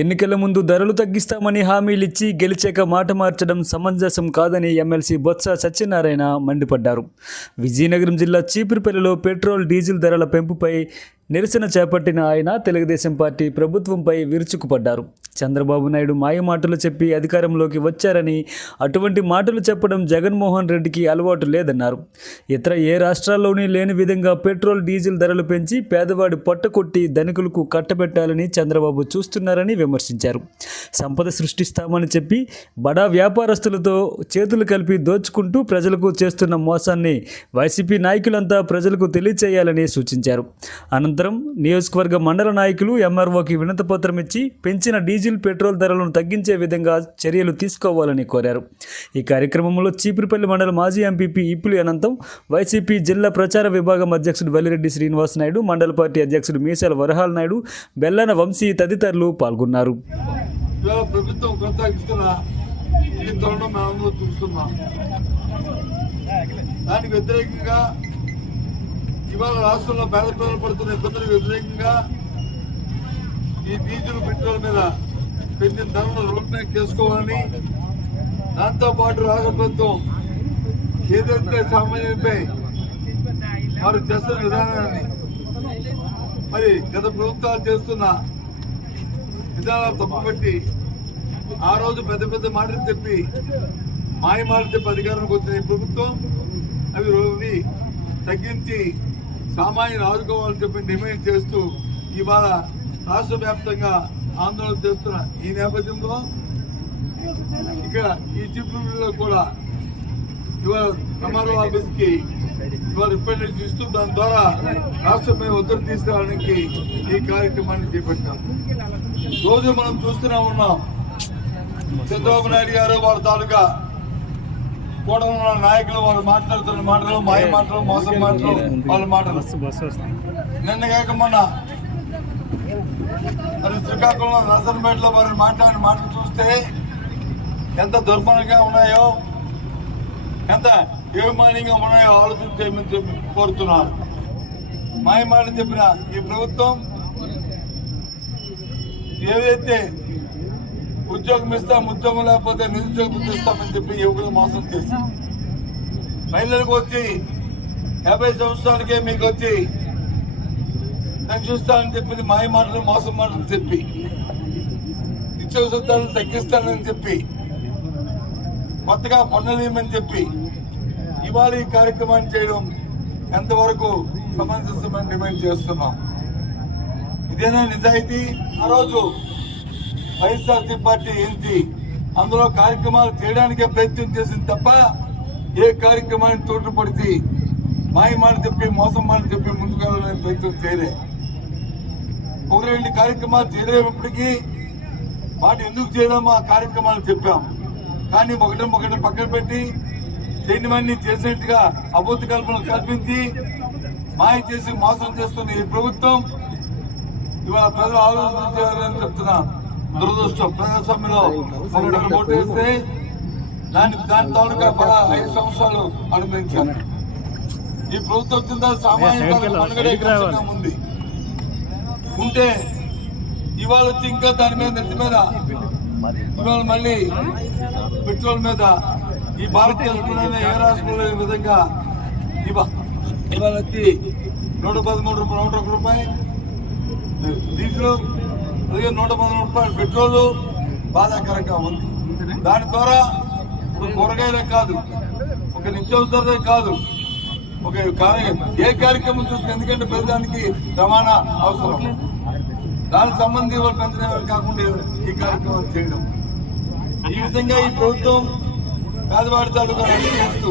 ఎన్నికల ముందు ధరలు తగ్గిస్తామని హామీలిచ్చి గెలిచాక మాట మార్చడం సమంజసం కాదని ఎమ్మెల్సీ బొత్స సత్యనారాయణ మండిపడ్డారు. విజయనగరం జిల్లా చీపురుపల్లిలో పెట్రోల్, డీజిల్ ధరల పెంపుపై నిరసన చేపట్టిన ఆయన తెలుగుదేశం పార్టీ ప్రభుత్వంపై విరుచుకుపడ్డారు. చంద్రబాబు నాయుడు మాయమాటలు చెప్పి అధికారంలోకి వచ్చారని, అటువంటి మాటలు చెప్పడం జగన్మోహన్ రెడ్డికి అలవాటు లేదన్నారు. ఇతర ఏ రాష్ట్రాల్లోనే లేని విధంగా పెట్రోల్, డీజిల్ ధరలు పెంచి పేదవాడి పొట్ట కొట్టి ధనికులకు కట్టబెట్టాలని చంద్రబాబు చూస్తున్నారని విమర్శించారు. సంపద సృష్టిస్తామని చెప్పి బడా వ్యాపారస్తులతో చేతులు కలిపి దోచుకుంటూ ప్రజలకు చేస్తున్న మోసాన్ని వైసీపీ నాయకులంతా ప్రజలకు తెలియచేయాలని సూచించారు. అనంతరం నియోజకవర్గ మండల నాయకులు ఎంఆర్ఓకి వినతిపత్రం ఇచ్చి పెంచిన డీజిల్, పెట్రోల్ ధరలను తగ్గించే విధంగా చర్యలు తీసుకోవాలని కోరారు. ఈ కార్యక్రమంలో చీపురుపల్లి మండల మాజీ ఎంపీపీ ఇప్పులి అనంతం, వైసీపీ జిల్లా ప్రచార విభాగం అధ్యక్షుడు వెల్లిరెడ్డి శ్రీనివాస్ నాయుడు, మండల పార్టీ అధ్యక్షుడు మీసాల వరహాల నాయుడు, బెల్లన వంశీ తదితరులు పాల్గొన్నారు. దానికి వ్యతిరేకంగా ఇవాళ రాష్ట్రంలో పేద ప్రజలు పడుతున్న ఇబ్బందులకు వ్యతిరేకంగా ఈ డీజిల్, పెట్రోల్ మీద పెంచిన ధరలు రోడ్ బ్యాక్ చేసుకోవాలని, దాంతోపాటు రాష్ట్ర ప్రభుత్వం ఏదైతే సామాన్యులపై వారు చేస్తున్న విధానాన్ని, మరి గత ప్రభుత్వాలు చేస్తున్న విధానాలు తప్పుపెట్టి ఆ రోజు పెద్ద పెద్ద మాటలు చెప్పి మాయ మాటలు చెప్పి అధికారానికి వచ్చిన ఈ ప్రభుత్వం అవి తగ్గించి సామాన్యులు ఆదుకోవాలని చెప్పి డిమాండ్ చేస్తూ ఇవాళ రాష్ట్ర వ్యాప్తంగా ఆందోళన చేస్తున్న ఈ నేపథ్యంలో ఇక్కడ ఈ చీపురులో కూడా ఇవాళ ఎంఆర్ఓ ఆఫీస్కి ఇవాళ రిప్రజెంటేషన్ ఇస్తూ దాని ద్వారా రాష్ట్రపై ఒత్తిడి తీసుకురావడానికి ఈ కార్యక్రమాన్ని చేపట్టాం. రోజు మనం చూస్తూనే ఉన్నాం, చంద్రబాబు నాయుడు గారు వారి తాలూకా కూడా ఉన్న నాయకులు వాళ్ళు మాట్లాడుతున్న మాటలు, మాయ మాటలు, మోసం మాటలు, వాళ్ళ మాటలు. నిన్న కాక మొన్న మరి శ్రీకాకుళంలో నర్సంపేటలో వారిని మాట్లాడిన మాటలు చూస్తే ఎంత దుర్మార్గంగా ఉన్నాయో, ఎంత ఏమాన్యంగా ఉన్నాయో ఆలోచించేయమని చెప్పి కోరుతున్నారు. మాయ మాటలు చెప్పిన ఈ ప్రభుత్వం ఏదైతే ఉద్యోగం ఇస్తాం, ఉద్యోగం లేకపోతే నిరుద్యోగం ఇస్తామని చెప్పి యువకులు మోసం చేసి మహిళలకు వచ్చి 50 సంవత్సరాలకే మీకు వచ్చి తగ్గిస్తానని చెప్పింది మాయ మాటలు, మోసం మాటలు చెప్పి నిత్యావసరాలను తగ్గిస్తానని చెప్పి కొత్తగా పన్నులేమని చెప్పి ఇవాళ ఈ కార్యక్రమాన్ని చేయడం ఎంతవరకు సమంజసమని డిమాండ్ చేస్తున్నాం. ఇదేనా నిజాయితీ? ఆ రోజు వైఎస్ఆర్సీ పార్టీ ఏంటి అందులో కార్యక్రమాలు చేయడానికే ప్రయత్నం చేసింది తప్ప ఏ కార్యక్రమాన్ని తోడ్పడితే మాయ మాట చెప్పి, మోసం మాట చెప్పి ముందుకు వెళ్ళాలని ప్రయత్నం చేయలే. 1-2 కార్యక్రమాలు చేయలేనప్పటికీ వాటి ఎందుకు చేయలేమో ఆ కార్యక్రమాలు చెప్పాం. కానీ ఒకటి పక్కన పెట్టి చేయనివన్నీ చేసినట్టుగా అబద్ధ కల్పనలు కల్పించి మాయ చేసి మోసం చేస్తున్న ఈ ప్రభుత్వం ఇవాళ ప్రజలు ఆలోచన చేయాలని చెప్తున్నాను. దురదృష్టం, ప్రజాస్వామ్యంలో ఓటు వేస్తే దాని తాలూకా 5 సంవత్సరాలు అనుభవించారు. ఈ ప్రభుత్వం కింద సామాన్య ఉంది ఉంటే ఇవాళ వచ్చి ఇంకా దాని మీద నెత్తి మీద ఇవాళ మళ్ళీ పెట్రోల్ మీద ఈ భారతదేశంలోనే ఏ రాష్ట్రంలో లేని విధంగా ఇవాళ వచ్చి 113 రూపాయలు డీజిల్, అలాగే 113 రూపాయలు పెట్రోలు బాధాకరంగా ఉంది. దాని ద్వారా ఇప్పుడు కూరగాయలే కాదు, ఒక నిత్యావసరమే కాదు, ఒక ఏ కార్యక్రమం చూసుకుని, ఎందుకంటే ప్రజానికి రవాణా అవసరం, దానికి సంబంధించి వాళ్ళు పెంచడం కాకుండా ఈ కార్యక్రమం చేయడం, ఈ విధంగా ఈ ప్రభుత్వం పేదవాడి తాలూకా చేస్తూ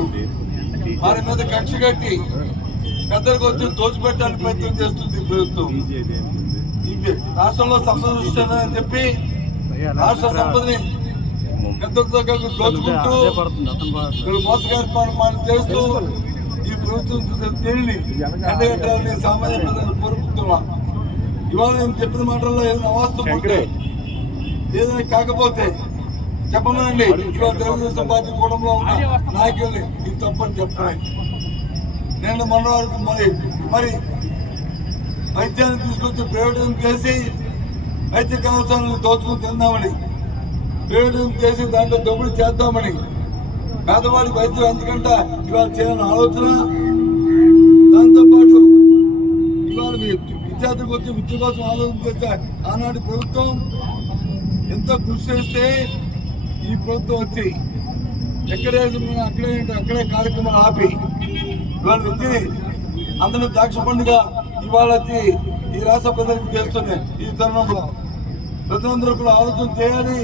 వారి మీద కక్ష కట్టి పెద్దలకు వచ్చి దోచిపెట్టడానికి ప్రయత్నం చేస్తుంది ఈ ప్రభుత్వం. రాష్ట్రంలో సంపద సృష్టిని చెప్పి రాష్ట్ర సంపదని పెద్దలతో కలిసి దోచుకుంటూ మోసగారి చేస్తూ ఈ ప్రభుత్వం తెలియని ఎండగట్టాలని సామాన్య ప్రజలు కోరుకుంటున్నాం. ఇవాళ నేను చెప్పిన మాటల్లో ఏదైనా అవాస్తవం ఉంటే, ఏదైనా కాకపోతే చెప్పమనండి. ఇవాళ తెలుగుదేశం పార్టీ కూడంలో ఉన్న నాయకుల్ని ఇది తప్పని చెప్పాలి. నేను మొన్న వరకు మరి వైద్యాన్ని తీసుకొచ్చి ప్రైవేటైజేషన్ చేసి వైద్య కళాశాలను దోచుకుని తిందామని, పేదం చేసి దాంట్లో దోపిడీ చేద్దామని, పేదవాడికి వైద్యం ఎందుకంటే ఇవాళ చేయాలని ఆలోచన. దాంతోపాటు ఇవాళ విద్యార్థులకు వచ్చి విద్య కోసం ఆలోచన చేస్తే ఆనాటి ప్రభుత్వం ఎంతో కృషి చేస్తే ఈ ప్రభుత్వం వచ్చి అక్కడే కార్యక్రమాలు ఆపి ఇవాళ వచ్చి అందరూ ద్రాక్ష పండుగ ఇవాళ వచ్చి ఈ రాష్ట్ర ప్రజలకు చేస్తున్నాయి. ఈ తరుణంలో ప్రజలందరూ కూడా ఆలోచన చేయాలి.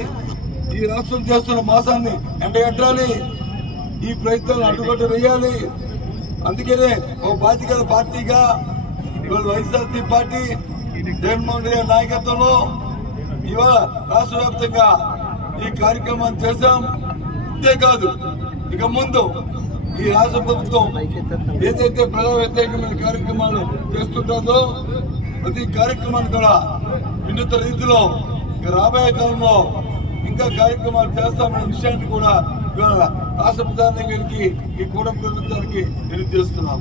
ఈ రాష్ట్రం చేస్తున్న మోసాన్ని ఎండగట్టాలి. ఈ ప్రయత్నాలు అడ్డుకట్ట వేయాలి. అందుకనే ఓ బాధ్యత పార్టీగా ఇవాళ వైఎస్ఆర్సీపీ పార్టీ జగన్మోహన్ రెడ్డి నాయకత్వంలో ఇవాళ రాష్ట్ర వ్యాప్తంగా ఈ కార్యక్రమాన్ని చేశాం. అంతేకాదు ఇక ముందు ఈ రాష్ట్ర ప్రభుత్వం ఏదైతే ప్రజా వ్యతిరేకమైన కార్యక్రమాలు చేస్తుంటుందో ప్రతి కార్యక్రమాన్ని కూడా వినూత్న రీతిలో రాబోయే కాలంలో ఇంకా కార్యక్రమాలు చేస్తామనే విషయాన్ని కూడా ఇవాళ రాష్ట్ర ప్రధాని గారికి ఈ కూటమి ప్రభుత్వానికి తెలియజేస్తున్నాం.